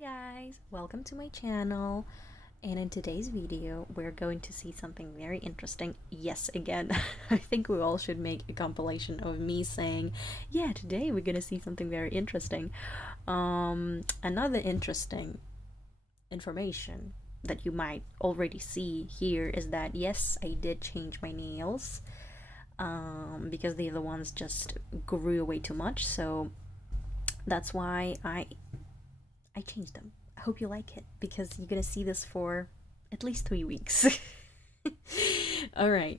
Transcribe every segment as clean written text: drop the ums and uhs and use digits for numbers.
Guys, welcome to my channel, and in today's video we're going to see something very interesting. Yes, again, I think we all should make a compilation of me saying, yeah, today we're gonna see something very interesting. Another interesting information that you might already see here is that yes, I did change my nails because the other ones just grew way too much, so that's why I changed them. I hope you like it because you're gonna see this for at least 3 weeks. All right.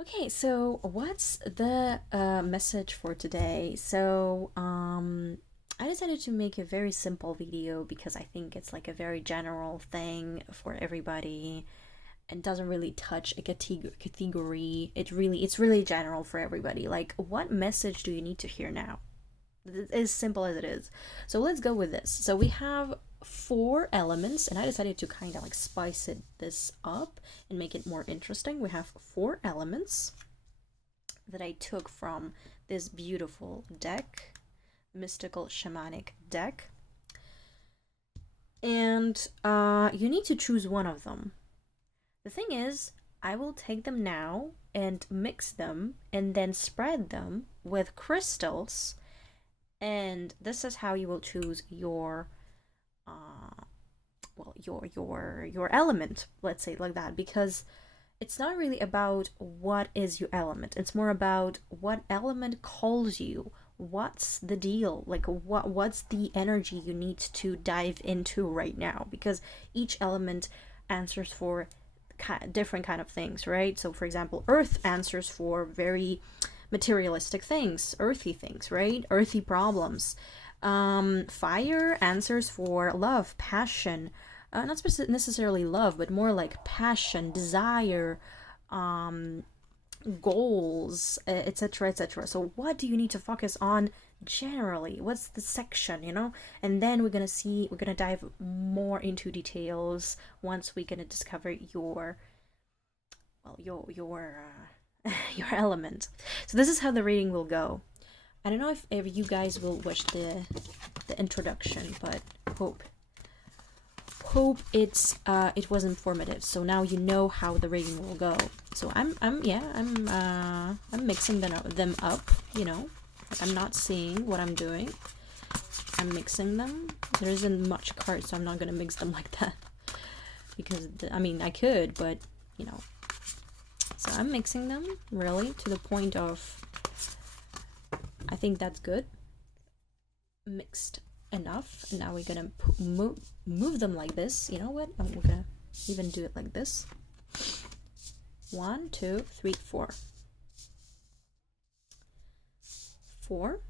Okay. So what's the message for today? So I decided to make a very simple video because I think it's like a very general thing for everybody and doesn't really touch a category. It's really general for everybody. Like, what message do you need to hear now? As simple as it is. So let's go with this. So we have 4 elements, and I decided to kind of like spice this up and make it more interesting. We have 4 elements that I took from this beautiful deck, mystical shamanic deck, and you need to choose one of them. The thing is, I will take them now and mix them and then spread them with crystals, and this is how you will choose your your element, let's say it like that, because it's not really about what is your element, it's more about what element calls you. What's the deal? Like, what's the energy you need to dive into right now, because each element answers for different kind of things, right? So for example, earth answers for very materialistic things, earthy things, right? Earthy problems. Fire answers for love, passion, not necessarily love, but more like passion, desire, goals, etc., etc. So what do you need to focus on generally? What's the section, and then we're gonna dive more into details once we're gonna discover your your element. So this is how the reading will go. I don't know if you guys will watch the introduction, but hope it was informative. So now you know how the reading will go. So I'm mixing them up. I'm not seeing what I'm doing. I'm mixing them. There isn't much cards, so I'm not gonna mix them like that because I could, but So I'm mixing them really to the point of, I think that's good. Mixed enough. And now we're gonna move them like this. You know what? We're gonna even do it like this. 1, 2, 3, 4. 4.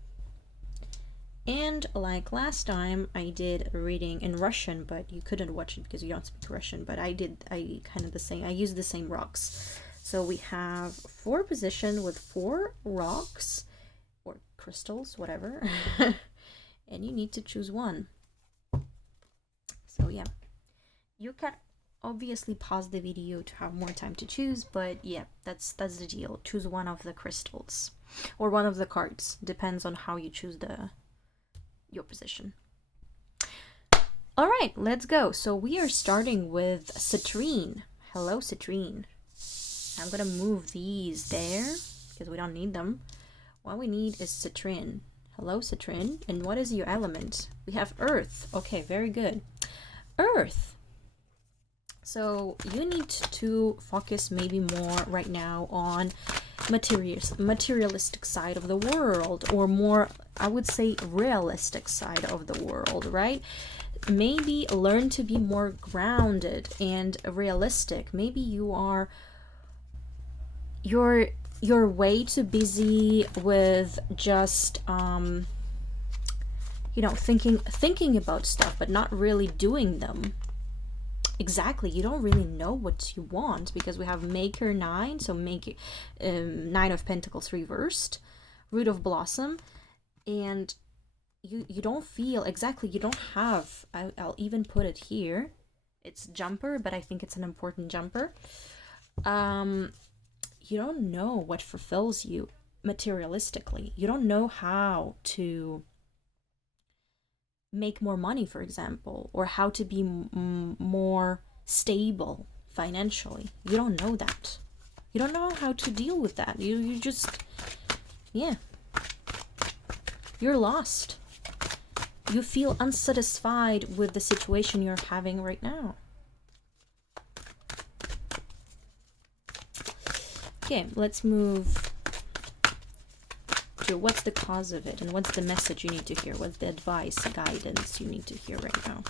And like last time, I did a reading in Russian, but you couldn't watch it because you don't speak Russian. But I kind of the same. I used the same rocks. So we have 4 position with 4 rocks or crystals, whatever. And you need to choose one. So yeah, you can obviously pause the video to have more time to choose, but yeah, that's the deal. Choose one of the crystals or one of the cards. Depends on how you choose your position. All right, let's go. So we are starting with Citrine. Hello, Citrine. I'm gonna move these there because we don't need them. What we need is Citrine. Hello, Citrine. And what is your element? We have earth. Okay, very good. Earth. So you need to focus maybe more right now on materialistic side of the world, or more, I would say, realistic side of the world, right? Maybe learn to be more grounded and realistic. Maybe you're way too busy with just thinking about stuff but not really doing them. Exactly, you don't really know what you want because we have Maker 9, so make 9 of Pentacles reversed, Root of Blossom, and you don't feel exactly, you don't have, I'll even put it here, it's Jumper, but I think it's an important Jumper. You don't know what fulfills you materialistically. You don't know how to make more money, for example, or how to be more stable financially. You don't know that. You don't know how to deal with that. You just, yeah. You're lost. You feel unsatisfied with the situation you're having right now. Okay, let's move to what's the cause of it and what's the message you need to hear. What's the advice, guidance you need to hear right now.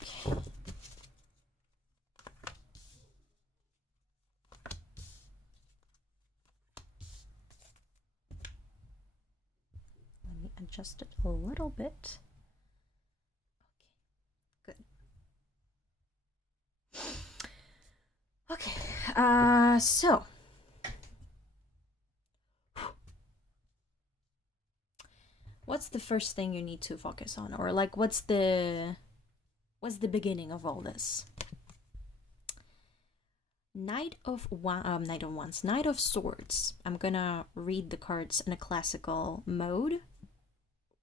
Okay. Let me adjust it a little bit. Okay, so what's the first thing you need to focus on, or like what's the beginning of all this? Knight of Wands, Knight of Swords. I'm gonna read the cards in a classical mode,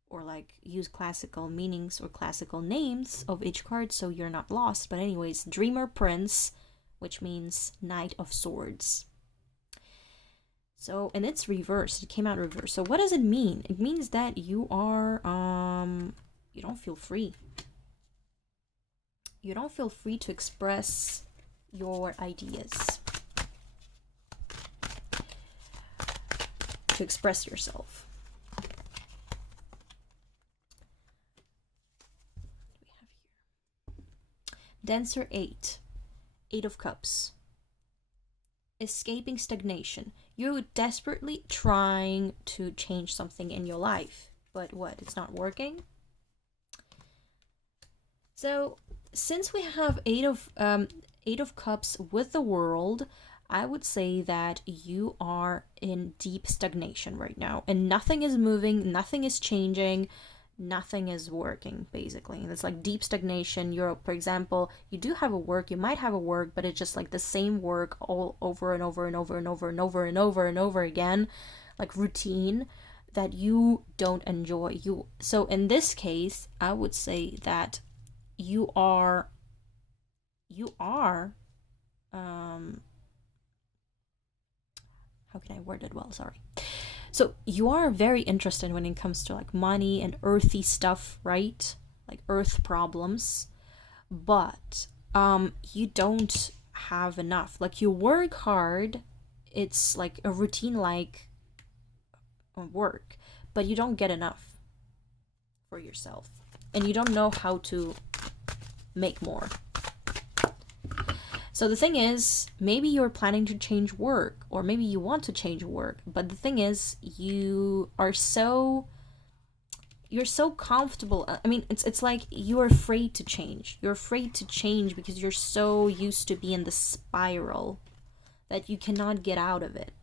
or like use classical meanings or classical names of each card so you're not lost. But anyways, Dreamer Prince, which means Knight of Swords. So, and it's reversed. It came out reversed. So what does it mean? It means that you are, you don't feel free. You don't feel free to express your ideas. To express yourself. What do we have here? Dancer 8. 8 of Cups. Escaping stagnation. You're desperately trying to change something in your life, but what? It's not working. So, since we have 8 of Cups with the World, I would say that you are in deep stagnation right now, and nothing is moving, nothing is changing. Nothing is working, basically. It's like deep stagnation. You're, for example, you do have a work, you might have a work, but it's just like the same work all over and over and over and over and over and over and over again, like routine that you don't enjoy. So in this case, I would say that you are how can I word it well? Sorry. So you are very interested when it comes to like money and earthy stuff, right? Like earth problems. But you don't have enough. Like you work hard, it's like a routine like work, but you don't get enough for yourself. And you don't know how to make more. So the thing is, maybe you're planning to change work, or maybe you want to change work, but the thing is, you're so comfortable. I mean, it's like you're afraid to change. You're afraid to change because you're so used to being the spiral that you cannot get out of it.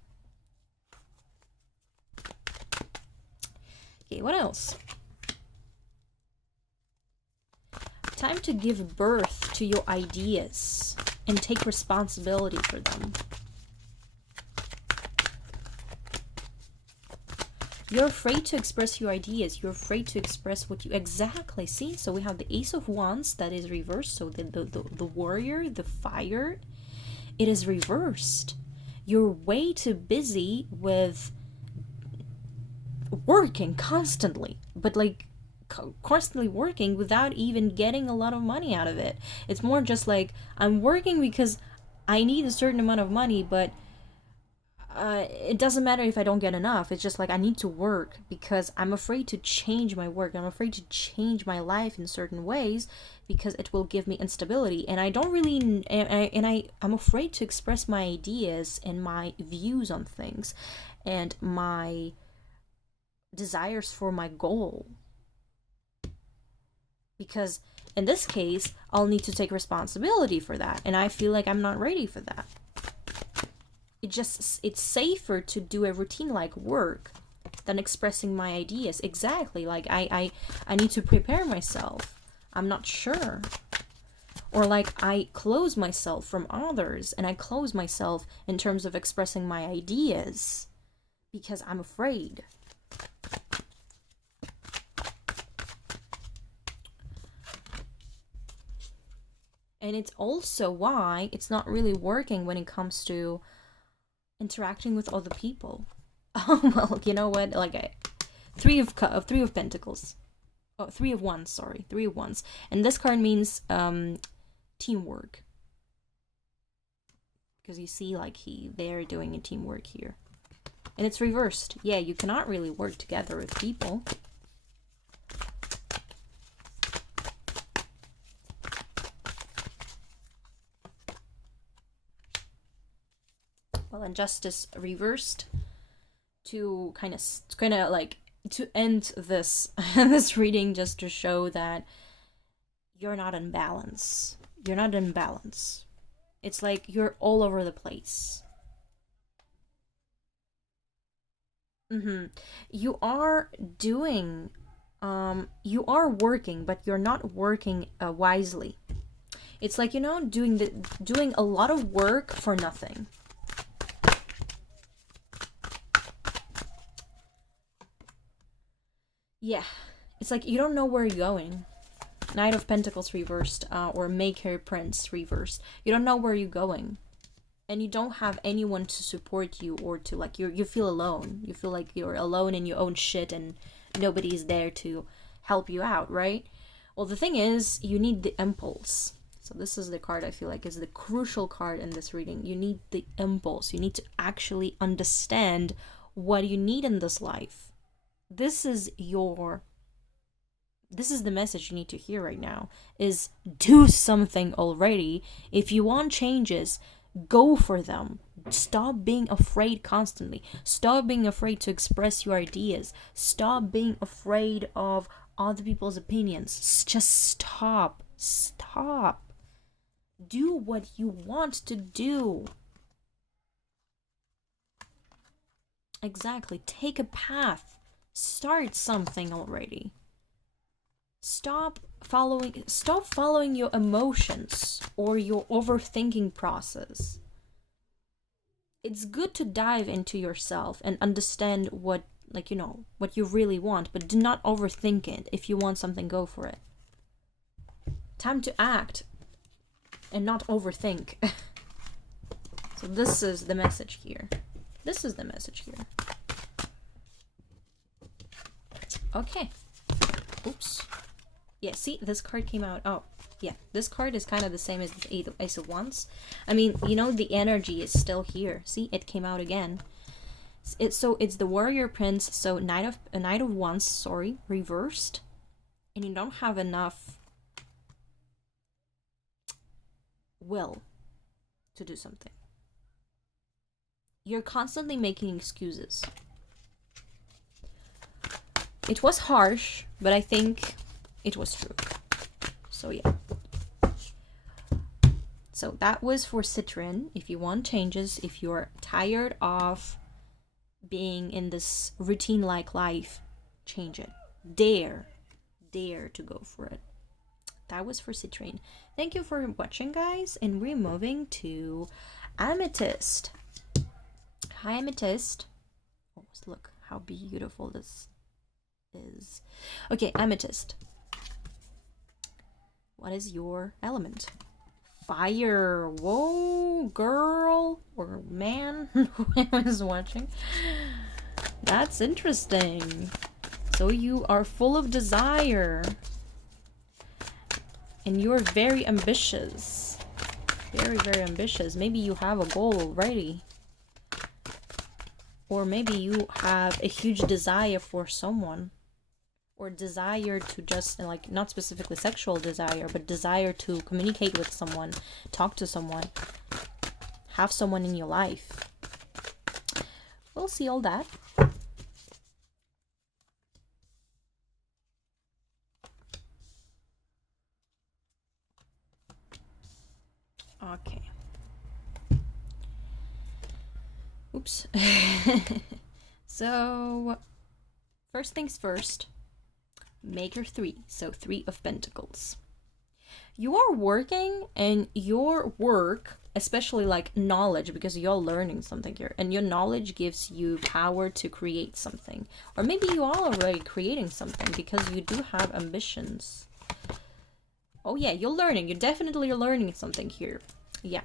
Okay, what else? Time to give birth to your ideas and take responsibility for them. You're afraid to express your ideas. You're afraid to express what you exactly see. So we have the Ace of Wands that is reversed. So the warrior, the fire, it is reversed. You're way too busy with working constantly, but like constantly working without even getting a lot of money out of it. It's more just like, I'm working because I need a certain amount of money, but it doesn't matter if I don't get enough. It's just like I need to work because I'm afraid to change my work. I'm afraid to change my life in certain ways because it will give me instability, and I don't really I'm afraid to express my ideas and my views on things and my desires for my goal. Because in this case, I'll need to take responsibility for that, and I feel like I'm not ready for that. It's safer to do a routine like work than expressing my ideas. Exactly. Like I need to prepare myself. I'm not sure. Or like I close myself from others, and I close myself in terms of expressing my ideas because I'm afraid. And it's also why it's not really working when it comes to interacting with other people. Oh, well, you know what? Like, three of pentacles. Oh, three of wands, sorry. Three of wands. And this card means teamwork. Because you see, like, they're doing a teamwork here. And it's reversed. Yeah, you cannot really work together with people. Well, and justice reversed to kind of like to end this this reading, just to show that you're not in balance. You're not in balance. It's like you're all over the place. You are doing, you are working, but you're not working wisely. It's like, you know, doing a lot of work for nothing. Yeah, it's like you don't know where you're going. Knight of Pentacles reversed, or Maker Prince reversed. You don't know where you're going. And you don't have anyone to support you, or to, like, you feel alone. You feel like you're alone in your own shit and nobody's there to help you out, right? Well, the thing is, you need the impulse. So this is the card I feel like is the crucial card in this reading. You need the impulse. You need to actually understand what you need in this life. This is the message you need to hear right now, is do something already. If you want changes, go for them. Stop being afraid constantly. Stop being afraid to express your ideas. Stop being afraid of other people's opinions. Just stop. Stop. Do what you want to do. Exactly. Take a path. Start something already. Stop following your emotions or your overthinking process. It's good to dive into yourself and understand what, like, you know, what you really want, but do not overthink it. If you want something, go for it. Time to act and not overthink. So this is the message here. This is the message here. Okay. Oops. Yeah, see, this card came out. Oh, yeah, this card is kind of the same as the Ace of Wands. I mean, you know, the energy is still here. See, it came out again. It's the Warrior Prince. So Knight of Wands, sorry, reversed, and you don't have enough will to do something. You're constantly making excuses. It was harsh, but I think it was true. So yeah. So that was for Citrine. If you want changes, if you're tired of being in this routine-like life, change it. Dare to go for it. That was for Citrine. Thank you for watching, guys, and we're moving to Amethyst. Hi, Amethyst. Oh, look how beautiful this is. Okay, Amethyst. What is your element? Fire. Whoa, girl or man, whoever is watching. That's interesting. So you are full of desire. And you're very ambitious. Very, very ambitious. Maybe you have a goal already. Or maybe you have a huge desire for someone. Or desire to just, like, not specifically sexual desire, but desire to communicate with someone, talk to someone, have someone in your life. We'll see all that. Okay. Oops. So, first things first. Maker 3, so 3 of Pentacles. You are working, and your work, especially like knowledge, because you're learning something here, and your knowledge gives you power to create something. Or maybe you are already creating something because you do have ambitions. Oh yeah, you're learning. You're definitely learning something here. Yeah.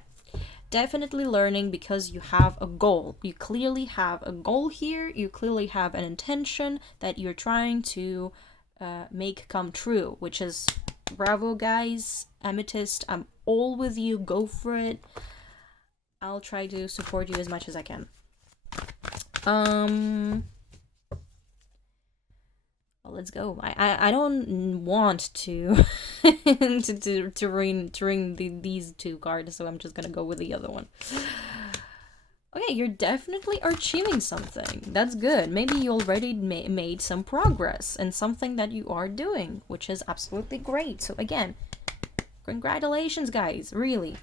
Definitely learning because you have a goal. You clearly have a goal here. You clearly have an intention that you're trying to make come true, which is bravo, guys. Amethyst, I'm all with you. Go for it. I'll try to support you as much as I can. Well, let's go. I don't want to to ring these two cards, so I'm just gonna go with the other one. Okay, you're definitely achieving something. That's good. Maybe you already made some progress in something that you are doing, which is absolutely great. So again, congratulations, guys. Really,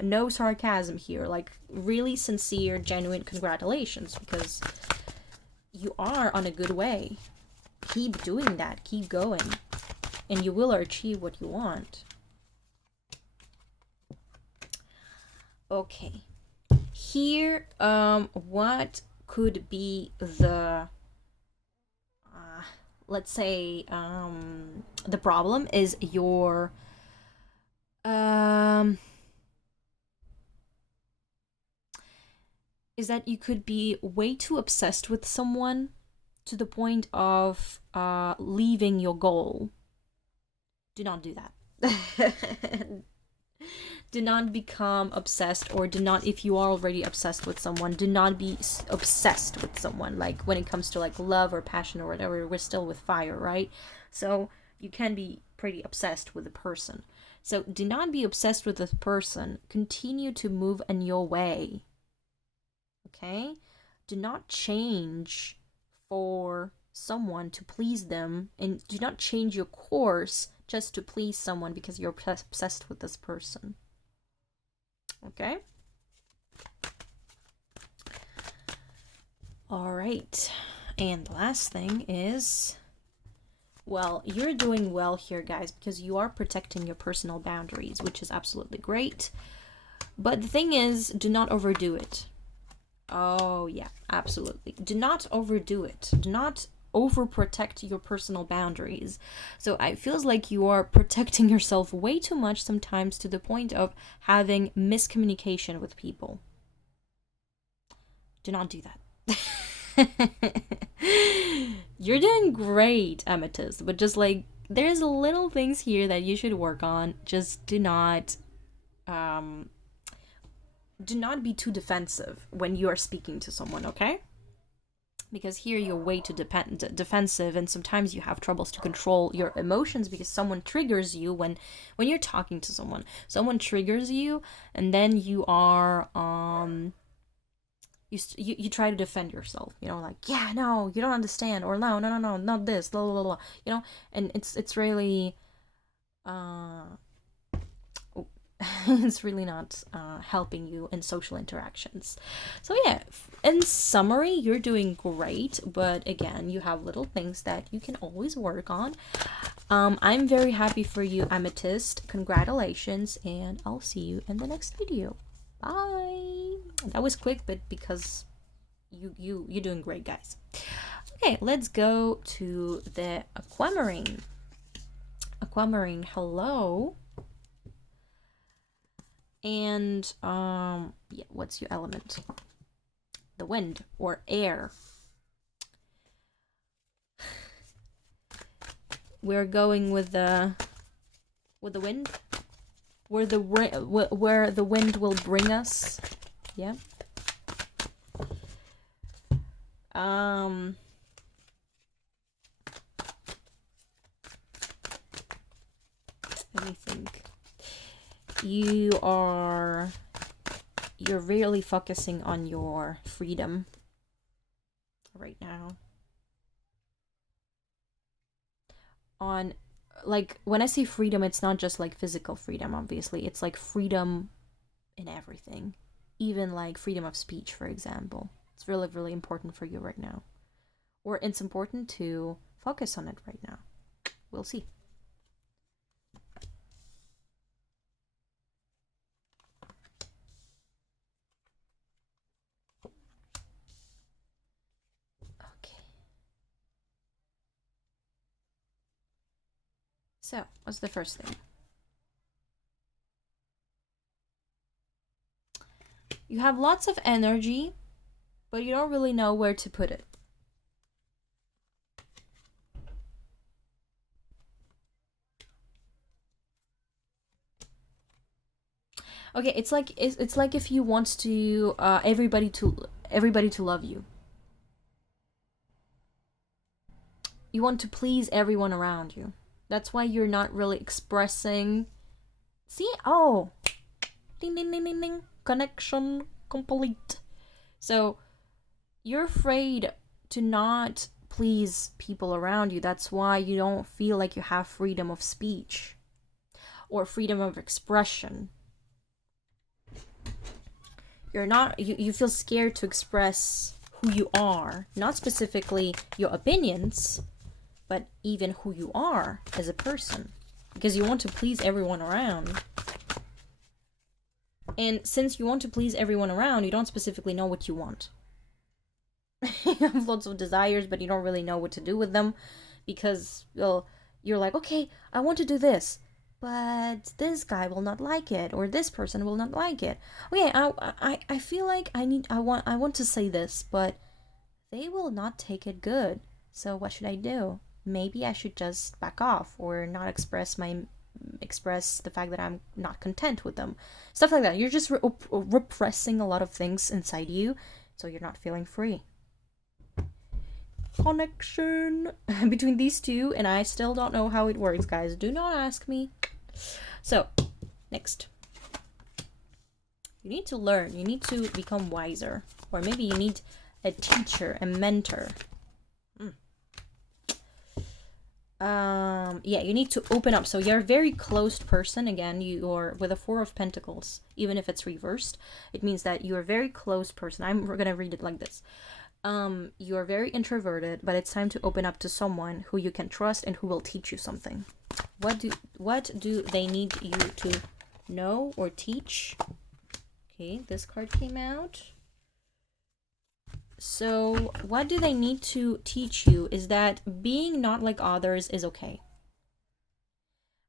no sarcasm here. Like, really sincere, genuine congratulations, because you are on a good way. Keep doing that. Keep going, and you will achieve what you want. Okay. Here, what could be the let's say the problem is your is that you could be way too obsessed with someone to the point of leaving your goal. Do not do that. Do not become obsessed, or do not, if you are already obsessed with someone, do not be obsessed with someone. Like, when it comes to like love or passion or whatever, we're still with fire, right? So you can be pretty obsessed with a person. So do not be obsessed with this person. Continue to move in your way. Okay? Do not change for someone to please them, and do not change your course just to please someone because you're obsessed with this person. Okay? All right. And the last thing is, well, you're doing well here, guys, because you are protecting your personal boundaries, which is absolutely great. But the thing is, do not overdo it. Oh, yeah, absolutely. Do not overdo it. Do not overprotect your personal boundaries. So it feels like you are protecting yourself way too much sometimes, to the point of having miscommunication with people. Do not do that. You're doing great, Amethyst, but just like, there's little things here that you should work on. Just do not be too defensive when you are speaking to someone, okay? Because here you're way too defensive, and sometimes you have troubles to control your emotions because someone triggers you when you're talking to someone. Someone triggers you, and then you are you try to defend yourself, you know, like, yeah, no, you don't understand, or no, not this, blah blah blah, you know, and it's really it's really not helping you in social interactions. So yeah, in summary, you're doing great, but again, you have little things that you can always work on. I'm very happy for you, Amethyst. Congratulations, and I'll see you in the next video. Bye. That was quick, but because you're doing great, guys. Okay, let's go to the Aquamarine. Aquamarine, hello. And yeah, what's your element? The wind or air. We're going with the wind, where the wind will bring us. Yeah. Let me think. You're really focusing on your freedom right now. On, like, when I say freedom, it's not just like physical freedom, obviously. It's like freedom in everything. Even like freedom of speech, for example. It's really, really important for you right now. Or it's important to focus on it right now. We'll see. So, what's the first thing? You have lots of energy, but you don't really know where to put it. Okay, it's like if you want to everybody to love you. You want to please everyone around you. That's why you're not really expressing. See? Oh. Ding ding ding ding ding. Connection complete. So, you're afraid to not please people around you. That's why you don't feel like you have freedom of speech or freedom of expression. You feel scared to express who you are, not specifically your opinions, but even who you are as a person, because you want to please everyone around. And since you want to please everyone around, you don't specifically know what you want. You have lots of desires, but you don't really know what to do with them, because, well, you're like, okay, I want to do this, but this guy will not like it, or this person will not like it. Okay, I feel like I want to say this, but they will not take it good. So what should I do? Maybe I should just back off or not express the fact that I'm not content with them. Stuff like that. You're just repressing a lot of things inside you, so you're not feeling free. Connection between these two, and I still don't know how it works, guys. Do not ask me. So, next. You need to learn. You need to become wiser. Or maybe you need a teacher, a mentor. Yeah, you need to open up. So you're a very closed person. Again, you're with a Four of Pentacles, even if it's reversed. It means that you're a very closed person. I'm gonna read it like this. You're very introverted, but it's time to open up to someone who you can trust and who will teach you something. What do they need you to know or teach? Okay, this card came out. So what do they need to teach you is that being not like others is okay.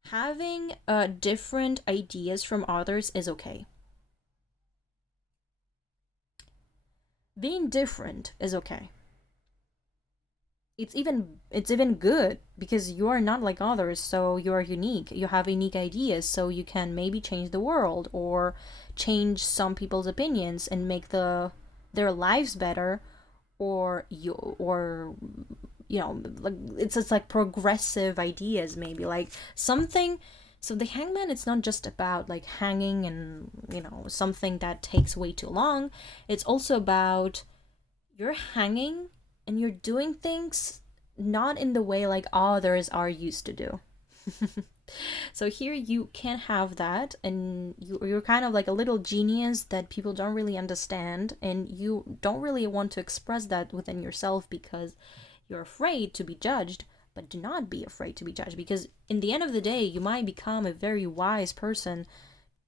Having different ideas from others is okay. Being different is okay. It's even good because you are not like others, so you are unique. You have unique ideas, so you can maybe change the world or change some people's opinions and make their lives better, or like it's just like progressive ideas, maybe like something. So the Hangman, it's not just about like hanging and something that takes way too long. It's also about you're hanging and you're doing things not in the way like others are used to do. So here you can have that, and you're kind of like a little genius that people don't really understand, and you don't really want to express that within yourself because you're afraid to be judged. But do not be afraid to be judged, because in the end of the day, you might become a very wise person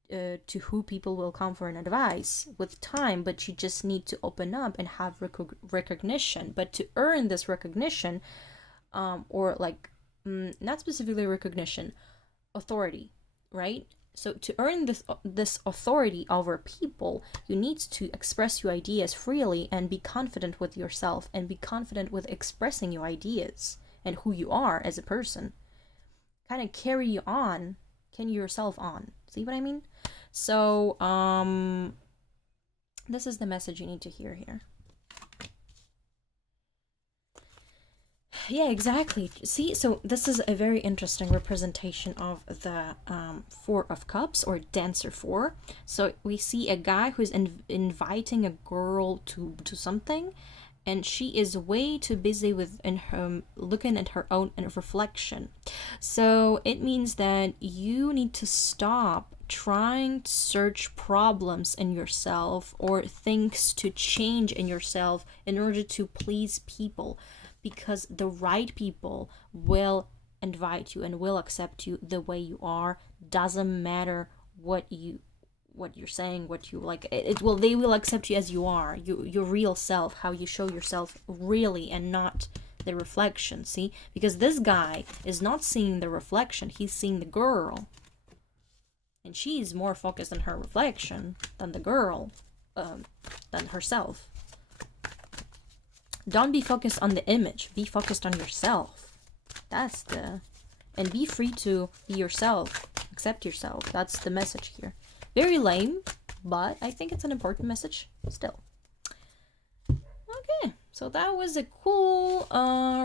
to who people will come for an advice with time, but you just need to open up and have recognition. But to earn this recognition, or like, not specifically recognition, authority, right? So to earn this authority over people, you need to express your ideas freely and be confident with yourself and be confident with expressing your ideas and who you are as a person. Kind of carry yourself on. See what I mean? So, this is the message you need to hear here. Yeah, exactly. See, so this is a very interesting representation of the Four of Cups, or Dancer 4. So we see a guy who's inviting a girl to something, and she is way too busy looking at her own reflection. So it means that you need to stop trying to search problems in yourself or things to change in yourself in order to please people, because the right people will invite you and will accept you the way you are. Doesn't matter what you're saying, what you like. They will accept you as you are, your real self, how you show yourself really, and not the reflection, see? Because this guy is not seeing the reflection, he's seeing the girl. And she's more focused on her reflection than the girl, than herself. Don't be focused on the image, be focused on yourself. That's the... And be free to be yourself, accept yourself. That's the message here. Very lame, but I think it's an important message still. Okay, so that was a cool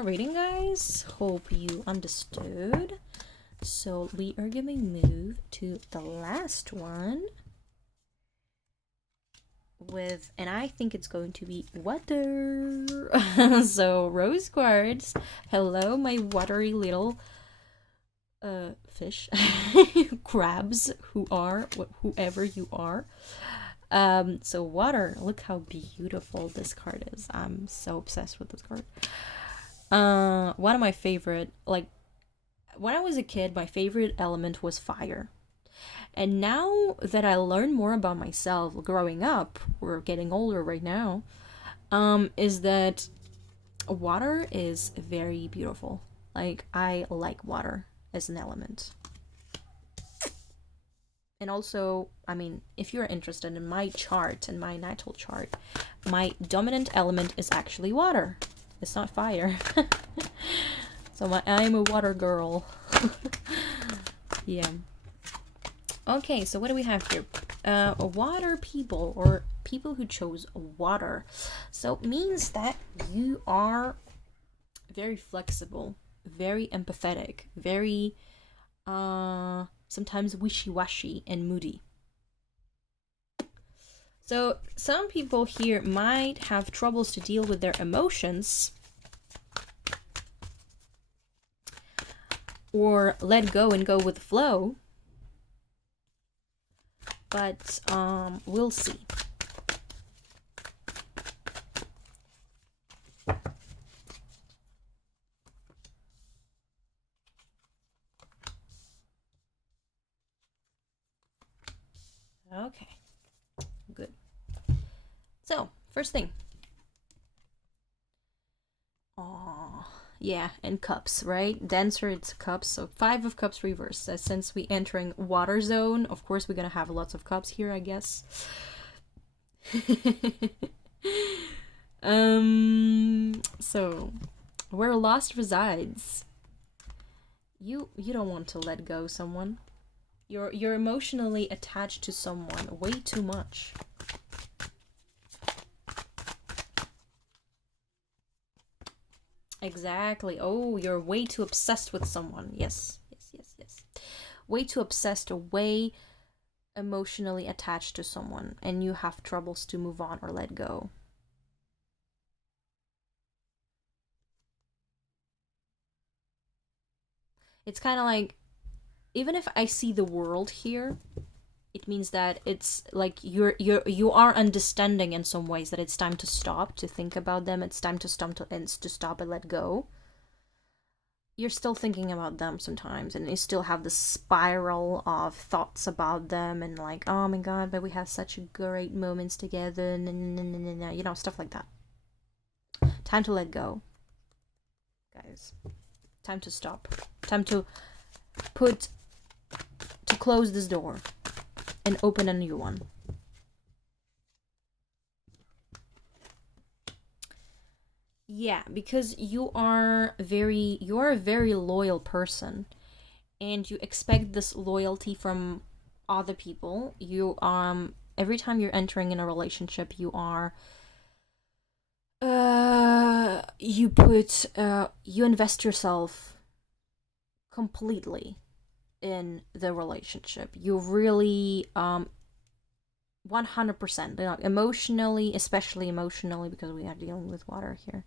reading, guys. Hope you understood. So we are gonna move to the last one with, and I think it's going to be water. So rose quartz. Hello, my watery little fish, crabs, whoever you are. So water, look how beautiful this card is. I'm so obsessed with this card. One of my favorite, like when I was a kid, my favorite element was fire. And now that I learn more about myself growing up, or getting older right now, is that water is very beautiful. Like, I like water as an element. And also, I mean, if you're interested in my chart, in my natal chart, my dominant element is actually water. It's not fire. So I'm a water girl. Yeah. Okay, so what do we have here? Water people, or people who chose water. So it means that you are very flexible, very empathetic, very sometimes wishy-washy and moody. So some people here might have troubles to deal with their emotions or let go and go with the flow. But we'll see. Okay, good. So, first thing. Oh, yeah, and cups, right? Dancer, it's cups. So 5 of cups reverse. Since we entering water zone, of course we're gonna have lots of cups here, I guess. So where lost resides. You don't want to let go someone. You're emotionally attached to someone way too much. Exactly. Oh, you're way too obsessed with someone. Yes. Way too obsessed, or way emotionally attached to someone, and you have troubles to move on or let go. It's kind of like, even if I see the world here, it means that it's like you are understanding in some ways that it's time to stop, to think about them. It's time to stop and let go. You're still thinking about them sometimes, and you still have this spiral of thoughts about them, and like, oh my god, but we have such great moments together, you know, stuff like that. Time to let go, guys. Time to stop. Time to close this door and open a new one. Yeah, because you are a very loyal person, and you expect this loyalty from other people. You every time you're entering in a relationship, you are you invest yourself completely in the relationship. You really 100%, you know, emotionally, especially emotionally, because we are dealing with water here.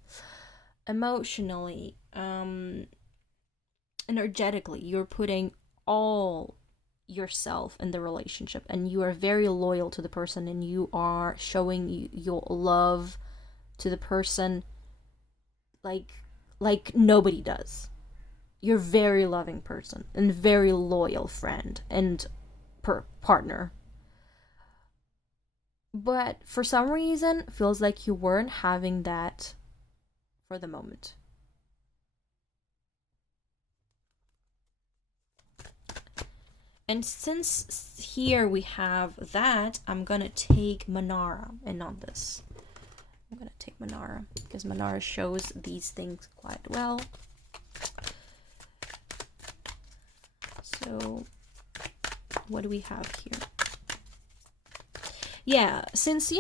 Emotionally, energetically, you're putting all yourself in the relationship, and you are very loyal to the person, and you are showing your love to the person like nobody does. You're a very loving person and very loyal friend and partner. But for some reason, feels like you weren't having that for the moment. And since here we have that, I'm gonna take Manara and not this. I'm gonna take Manara because Manara shows these things quite well. So what do we have here? Yeah, since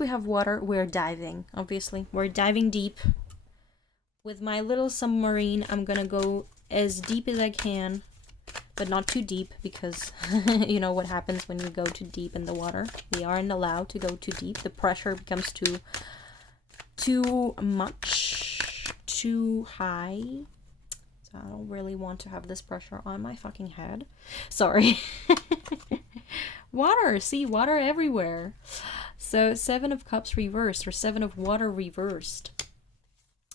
we have water, we're diving, obviously. We're diving deep. With my little submarine, I'm gonna go as deep as I can, but not too deep because you know what happens when you go too deep in the water. We aren't allowed to go too deep. The pressure becomes too much, too high. So I don't really want to have this pressure on my fucking head. Sorry. Water, see, water everywhere. So 7 of Cups reversed, or 7 of Water reversed.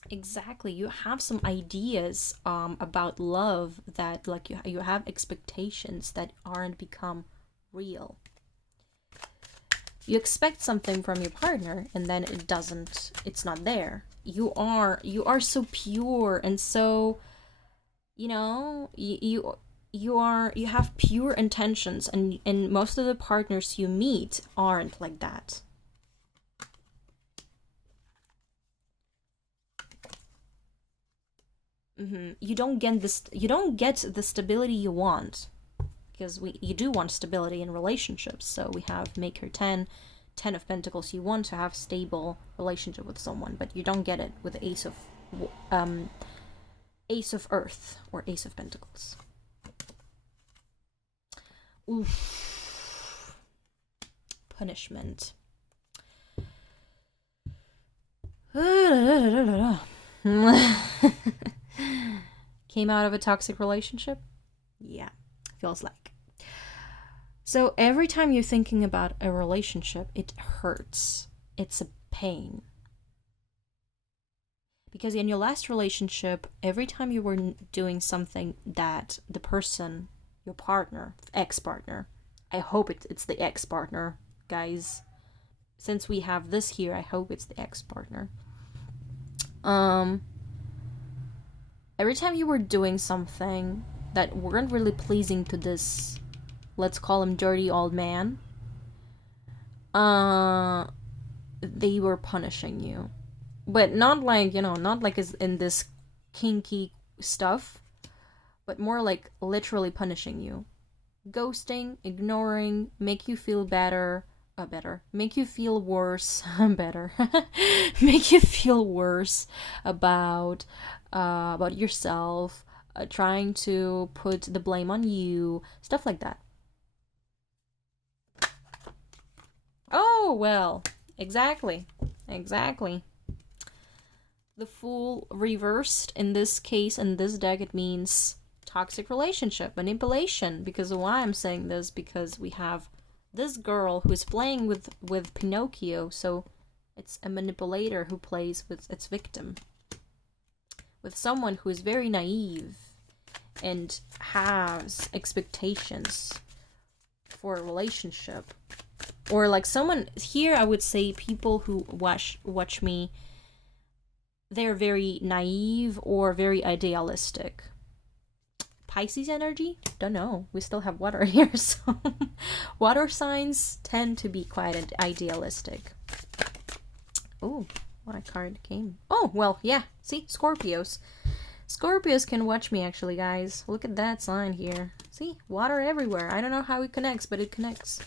Exactly, you have some ideas about love that, like, you have expectations that aren't become real. You expect something from your partner and then it's not there. You are so pure and so, you know, you have pure intentions, and most of the partners you meet aren't like that. You don't get the stability you want, because you do want stability in relationships. So we have Maker 10 of Pentacles. You want to have stable relationship with someone, but you don't get it with Ace of Earth or Ace of Pentacles. Oof. Punishment. Came out of a toxic relationship? Yeah, feels like. So every time you're thinking about a relationship, it hurts. It's a pain. Because in your last relationship, every time you were doing something that the person, your partner, ex-partner, I hope it's the ex-partner, guys. Since we have this here, I hope it's the ex-partner. Every time you were doing something that weren't really pleasing to this, let's call him dirty old man, they were punishing you. But not like, not like in this kinky stuff, but more like literally punishing you. Ghosting, ignoring, make you feel better, make you feel worse, better, make you feel worse about yourself, trying to put the blame on you, stuff like that. Oh, well, exactly. The Fool reversed in this case, in this deck, it means toxic relationship, manipulation. Because of why I'm saying this, because we have this girl who's playing with Pinocchio, so it's a manipulator who plays with its victim. With someone who is very naive and has expectations for a relationship. Or like someone here, I would say people who watch me, they're very naive or very idealistic. Pisces energy? Don't know. We still have water here, so water signs tend to be quite idealistic. Oh, what a card came. Oh, well, yeah. See, Scorpios. Scorpios can watch me, actually, guys. Look at that sign here. See, water everywhere. I don't know how it connects, but it connects.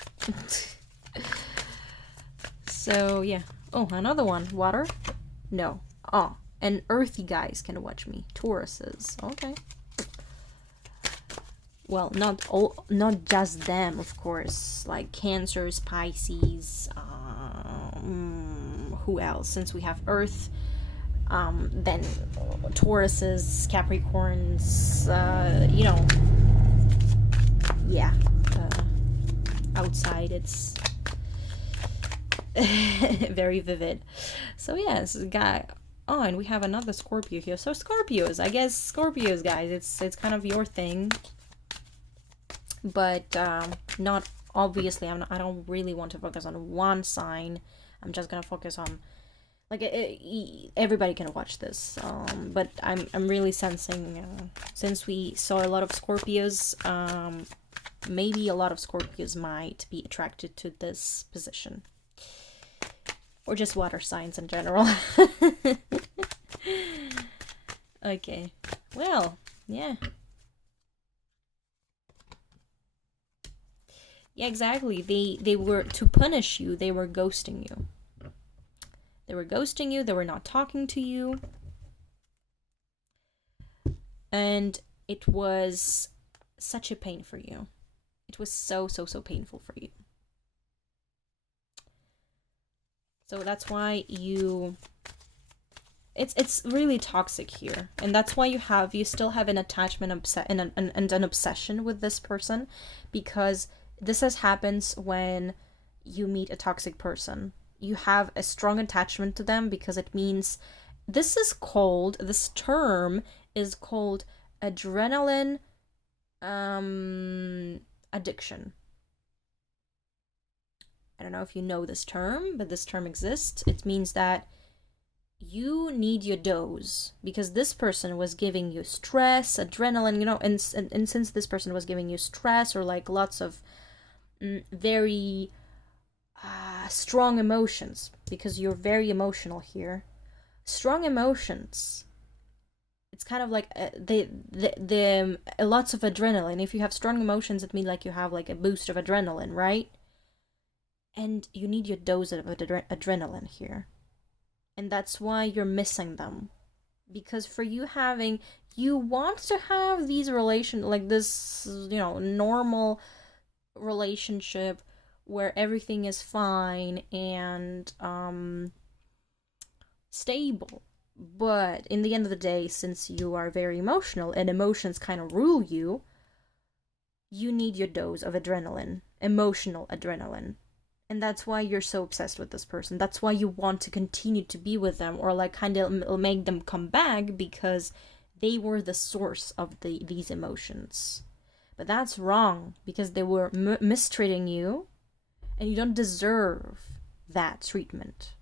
So, yeah. Oh, another one. Water? No. Oh, and earthy guys can watch me. Tauruses. Okay. Well, not just them, of course. Like Cancers, Pisces, who else? Since we have Earth, then Tauruses, Capricorns, yeah. Outside, it's very vivid. So yes, guy. Oh, and we have another Scorpio here. So Scorpios, I guess Scorpios, guys. It's kind of your thing. But not obviously. I don't really want to focus on one sign. I'm just gonna focus on like everybody can watch this. But I'm really sensing since we saw a lot of Scorpios maybe a lot of Scorpios might be attracted to this position. Or just water signs in general. Okay. Well, yeah. Yeah, exactly. They were, to punish you, they were ghosting you. They were ghosting you, they were not talking to you. And it was such a pain for you. It was so painful for you. So that's why you... It's really toxic here. And that's why you still have an attachment and an obsession with this person. Because this happens when you meet a toxic person. You have a strong attachment to them because it means... This term is called adrenaline addiction. I don't know if you know this term, but this term exists. It means that you need your dose because this person was giving you stress, adrenaline, and since this person was giving you stress or like lots of very strong emotions, because you're very emotional here. Strong emotions. It's kind of like lots of adrenaline. If you have strong emotions, it means like you have like a boost of adrenaline, right? And you need your dose of adrenaline here. And that's why you're missing them. Because for you want to have these this, normal relationship where everything is fine and stable. But in the end of the day, since you are very emotional and emotions kind of rule you, you need your dose of adrenaline, emotional adrenaline. And that's why you're so obsessed with this person. That's why you want to continue to be with them or like kind of make them come back because they were the source of these emotions. But that's wrong because they were mistreating you and you don't deserve that treatment.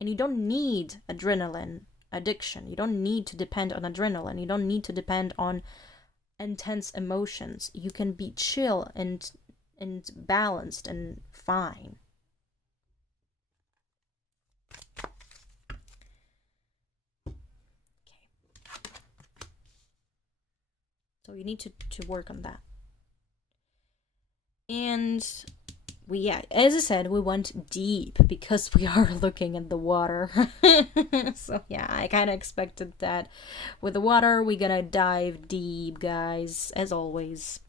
And you don't need adrenaline addiction. You don't need to depend on adrenaline. You don't need to depend on intense emotions. You can be chill and balanced and fine. Okay. So you need to work on that. And as I said, we went deep because we are looking at the water. So yeah, I kind of expected that. With the water, we're gonna dive deep, guys, as always.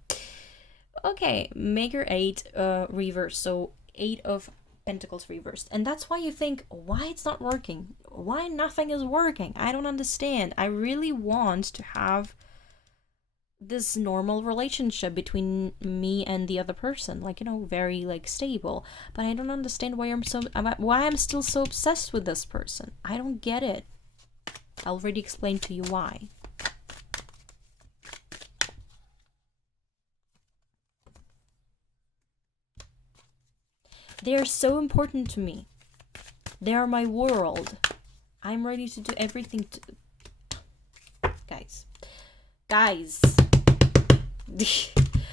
Okay, Maker 8 reverse, so 8 of Pentacles reversed. And that's why you think, why it's not working? Why nothing is working? I don't understand. I really want to have this normal relationship between me and the other person, like, very like stable. But I don't understand why I'm still so obsessed with this person. I don't get it. I already explained to you why. They are so important to me. They are my world. I'm ready to do everything Guys.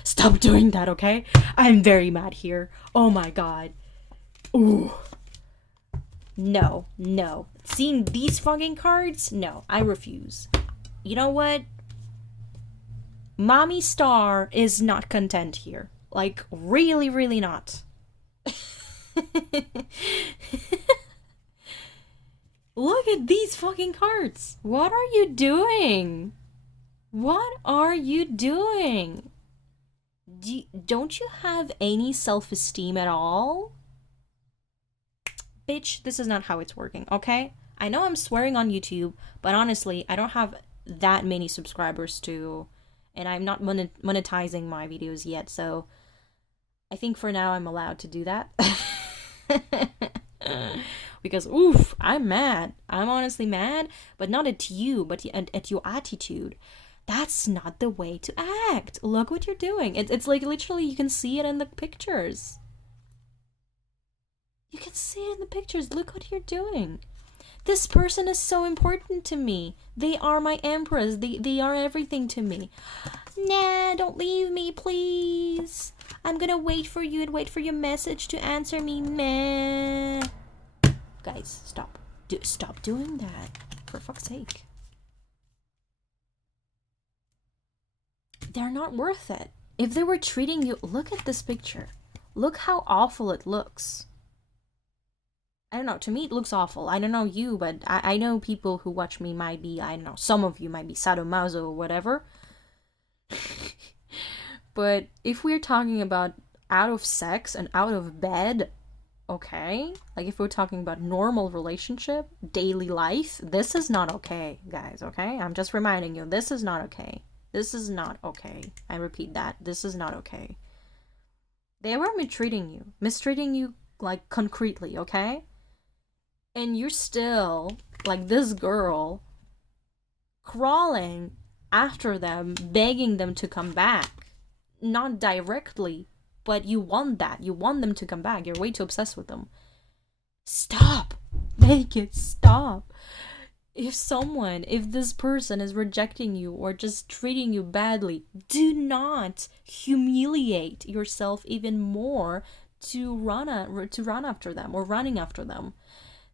Stop doing that, okay? I'm very mad here. Oh my god. Ooh. No. Seeing these fucking cards? No, I refuse. You know what? Mommy Star is not content here. Like, really, really not. Look at these fucking cards. What are you doing? What are you doing? Don't you have any self-esteem at all? Bitch, this is not how it's working, okay? I know I'm swearing on YouTube, but honestly, I don't have that many subscribers and I'm not monetizing my videos yet, so I think for now I'm allowed to do that. Because, oof, I'm mad. I'm honestly mad, but not at you, but at your attitude. That's not the way to act. Look what you're doing. It's like literally you can see it in the pictures. You can see it in the pictures. Look what you're doing. This person is so important to me. They are my empress. They are everything to me. Nah, don't leave me, please. I'm gonna wait for you and wait for your message to answer me. Meh. Guys, stop. Stop doing that. For fuck's sake. They're not worth it. If they were treating you... Look at this picture. Look how awful it looks. I don't know, to me it looks awful. I don't know you, but I know people who watch me might be, I don't know, some of you might be sadomaso or whatever. But if we're talking about out of sex and out of bed, okay? Like if we're talking about normal relationship, daily life, this is not okay, guys, okay? I'm just reminding you, this is not okay. This is not okay. I repeat that. This is not okay. They were mistreating you like concretely, okay? And you're still, like this girl, crawling after them, begging them to come back. Not directly, but you want that. You want them to come back. You're way too obsessed with them. Stop! Make it stop! If this person is rejecting you or just treating you badly, do not humiliate yourself even more to run after them or running after them.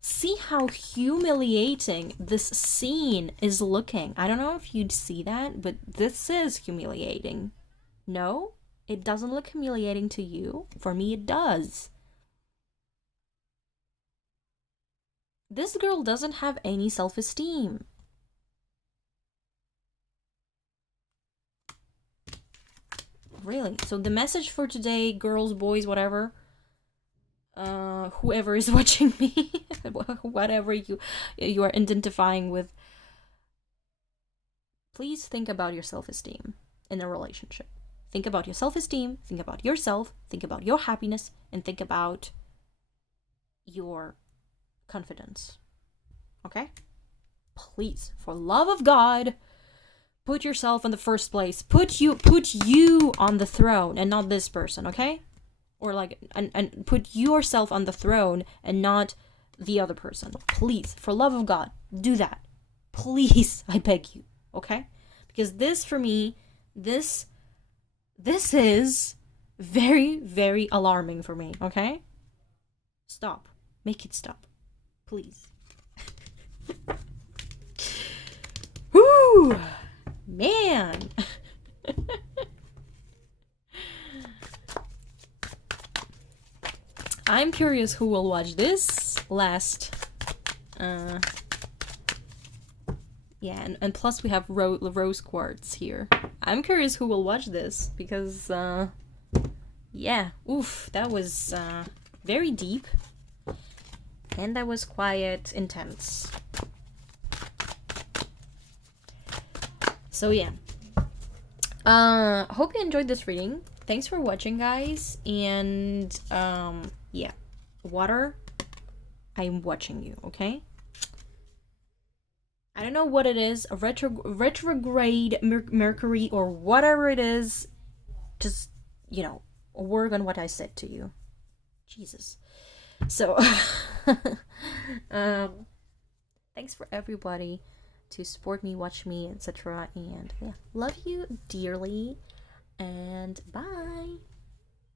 See how humiliating this scene is looking. I don't know if you'd see that, but this is humiliating. No, it doesn't look humiliating to you. For me, it does. This girl doesn't have any self-esteem. Really. So the message for today, girls, boys, whatever, whoever is watching me, whatever you are identifying with, please think about your self-esteem in a relationship. Think about your self-esteem, think about yourself, think about your happiness, and think about your confidence. Okay? Please, for love of God, put yourself in the first place. Put you on the throne and not this person, okay? Or like, and put yourself on the throne and not the other person. Please, for love of God, do that. Please, I beg you, okay? Because this, for me, this is very, very alarming for me, okay? Stop. Make it stop. Please. Whoo! Man! I'm curious who will watch this last. Yeah, and plus we have rose quartz here. I'm curious who will watch this, because, yeah, oof, that was, very deep. And that was quite intense. So yeah. Hope you enjoyed this reading. Thanks for watching, guys. And, yeah. Water, I'm watching you, okay? I don't know what it is, a retrograde Mercury or whatever it is. Just, you know, work on what I said to you. Jesus. So, thanks for everybody to support me, watch me, etc. And yeah, love you dearly, and bye.